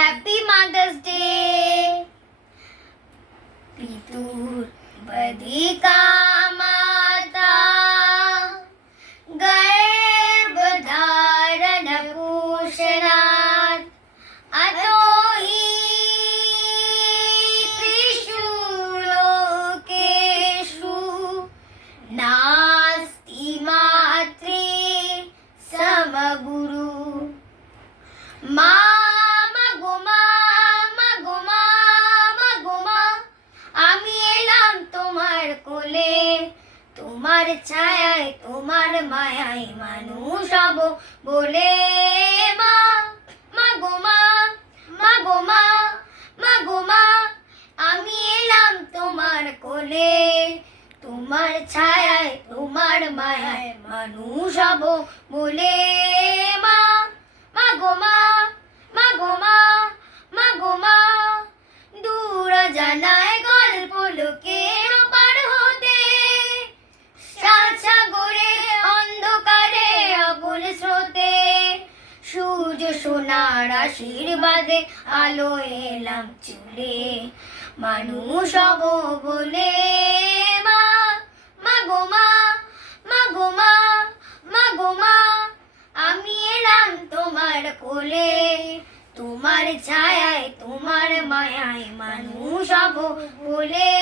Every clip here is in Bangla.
Happy Mother's Day. पितुर बधिका माता गर्भधारण पोषणात् अतो हि त्रिषु लोकेषु नास्ति मात्रे समगुरु আমি এলাম তোমার কোলে, তোমার ছায়ায় তোমার মায়ায় মানুষ হব বলে। মা মা গো মা, মা গো মা, মা গো মা, আমি এলাম তোমার কোলে, তোমার ছায়ায় তোমার মায়ায় মানুষ হব বলে। মা মা গো মা, মা গো মা, মা গো মা, দূর জানায় গল্প লোকের পার হতে, সাগরের অন্ধকারে আকুল স্রোতে, সূর্য সোনার আশীর্বাদে আলো এলাম চুলে, মানুষ হব বলে। মা মা গো মা, মা গো মা, মা গো মা, আমি এলাম তোমার কোলে, তোমার ছায়ায় তোমার মায়ায় মানুষ হব বলে।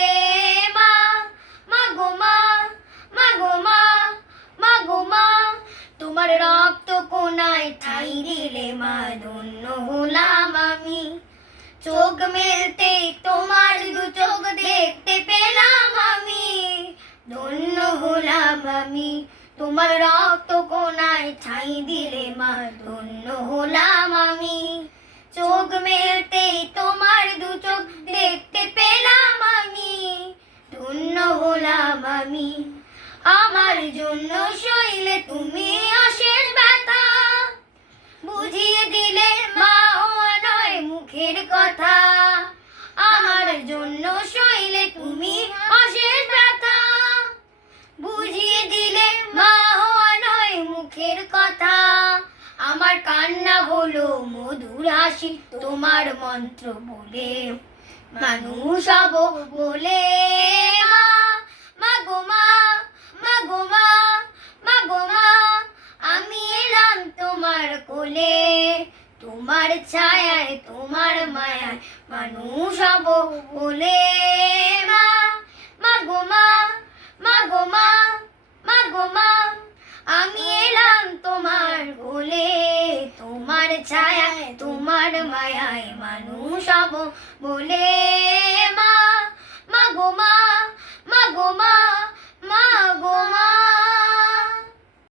মা মা গো মা, মা গো মা, মা গো মা, তোমার রক্ত কোনায় ঠাই দিলে মা ধন্য হলাম আমি, চোখ মেলতে তোমার দু চোখ দেখতে পেলাম আমি, ধন্য হলাম আমি, তোমার রক্ত কোনায় ঠাই দিলে মা ধন্য হলাম আমি, চোখ মেলতে তোমার দু চোখ দেখতে পেলাম আমি, ধন্য হলাম আমি। আমার জন্য সইলে তুমি অশেষ ব্যথা, বুঝিয়ে দিলে মা ও নয় মুখের কথা, আমার জন্য সইলে তুমি অশেষ ব্যথা, বুঝিয়ে দিলে মা ও নয় মুখের কথা, আমার কান্না হলো মধুর হাসি তোমার মন্ত্র বলে, মানুষ হব বলে। মা মা গো মা, মা গো মা, মা গো মা, আমি এলাম তোমার কোলে, তোমার ছায়ায় তোমার মায়ায় মানুষ হব বলে। মা মা গো মা, মা গো মা, মা গো মা, আমি এলাম তোমার কোলে, তোমার ছায়ায় তোমার মায়ায় মানুষ হব বলে।